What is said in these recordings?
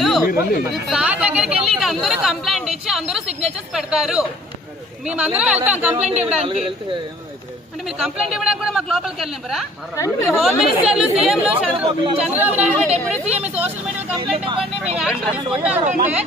చేస్తారు. సార్ దగ్గరికి వెళ్ళి ఇది అందరూ కంప్లైంట్ ఇచ్చి అందరూ సిగ్నేచర్స్ పెడతారు. మేమందరం వెళ్తాం కంప్లైంట్ ఇవ్వడానికి. అంటే మీరు కంప్లైంట్ ఇవ్వడానికి కూడా మాకు లోపలికి వెళ్ళినరా? హోమ్ మినిస్టర్లు, సీఎంలు, చంద్రబాబు నాయుడు గారు ఎప్పుడు సీఎం సోషల్ మీడియా కంప్లైంట్ ఇవ్వండి మేము యాక్షన్ తీసుకుంటామంటే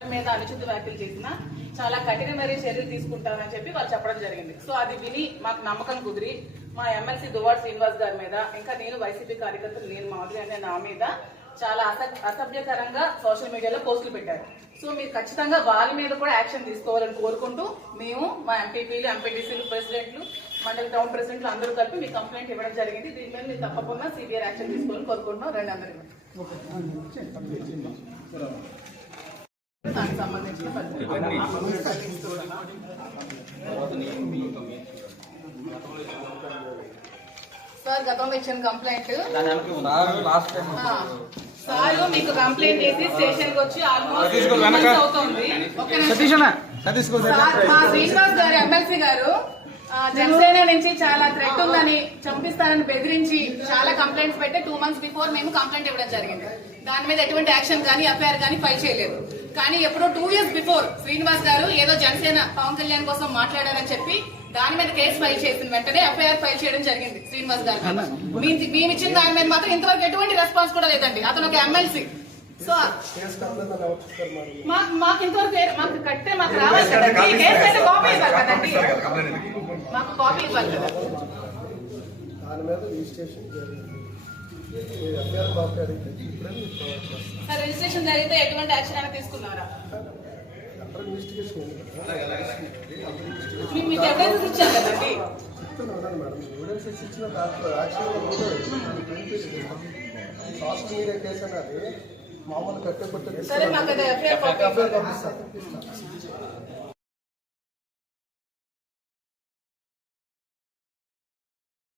మీద అనుచిత వ్యాఖ్యలు చేసినా చాలా కఠినమైన చర్యలు తీసుకుంటామని చెప్పి వాళ్ళు చెప్పడం జరిగింది. సో అది విని మాకు నమ్మకం కుదిరి మా ఎమ్మెల్సీ దువ్వాడ శ్రీనివాస్ గారి మీద, ఇంకా నేను వైసీపీ కార్యకర్తలు నేను మాధురి అనే నా మీద చాలా అసభ్యకరంగా సోషల్ మీడియాలో పోస్టులు పెట్టారు. సో మీరు ఖచ్చితంగా వాళ్ళ మీద కూడా యాక్షన్ తీసుకోవాలని కోరుకుంటూ మేము మా ఎంపీపీలు, ఎంపీటీసీలు, ప్రెసిడెంట్లు, మండల టౌన్ ప్రెసిడెంట్లు అందరూ కలిపి మీ కంప్లైంట్ ఇవ్వడం జరిగింది. దీని మీద మీరు తప్పకుండా సివియర్ యాక్షన్ తీసుకోవాలని కోరుకుంటున్నాం. రండి అందరికీ. దానికి సంబంధించిన సార్ గతంలో ఇచ్చిన కంప్లైంట్ సార్ మీకు కంప్లైంట్ చేసి స్టేషన్ కి వచ్చి ఆల్మోస్ట్ అవుతుంది. మా శ్రీనివాస్ గారు ఎమ్మెల్సీ గారు జనసేన నుంచి చాలా థ్రెట్ ఉందని, చంపిస్తారని బెదిరించి చాలా కంప్లైంట్స్ పెట్టి 2 months బిఫోర్ మేము కంప్లైంట్ ఇవ్వడం జరిగింది. దాని మీద ఎటువంటి యాక్షన్ కానీ ఎఫ్ఐఆర్ కానీ ఫైల్ చేయలేదు. కానీ ఎప్పుడో 2 years బిఫోర్ శ్రీనివాస్ గారు ఏదో జనసేన పవన్ కళ్యాణ్ కోసం మాట్లాడారని చెప్పి దాని మీద కేసు ఫైల్ చేసిన వెంటనే ఎఫ్ఐఆర్ ఫైల్ చేయడం జరిగింది శ్రీనివాస్ గారు. మేము ఇచ్చిన దాని మీద మాత్రం ఇంతవరకు ఎటువంటి రెస్పాన్స్ కూడా లేదండి. అతను ఒక ఎమ్మెల్సీ. సో మాకు ఇంతవరకు మాకు కట్టే మాకు రావాలి కదండి. కేసు అయితే కాపీ ఇవ్వాలి కదండి, మాకు కాపీ ఇవ్వాలి కదా. సార్ రిజిస్ట్రేషన్ జరిగితే ఎటువంటి యాక్షన్ అయినా తీసుకున్నారా? మీకు ఎవిడెన్స్ ఇచ్చారు కదండి. సరే మాకు ఎఫ్ఐఆర్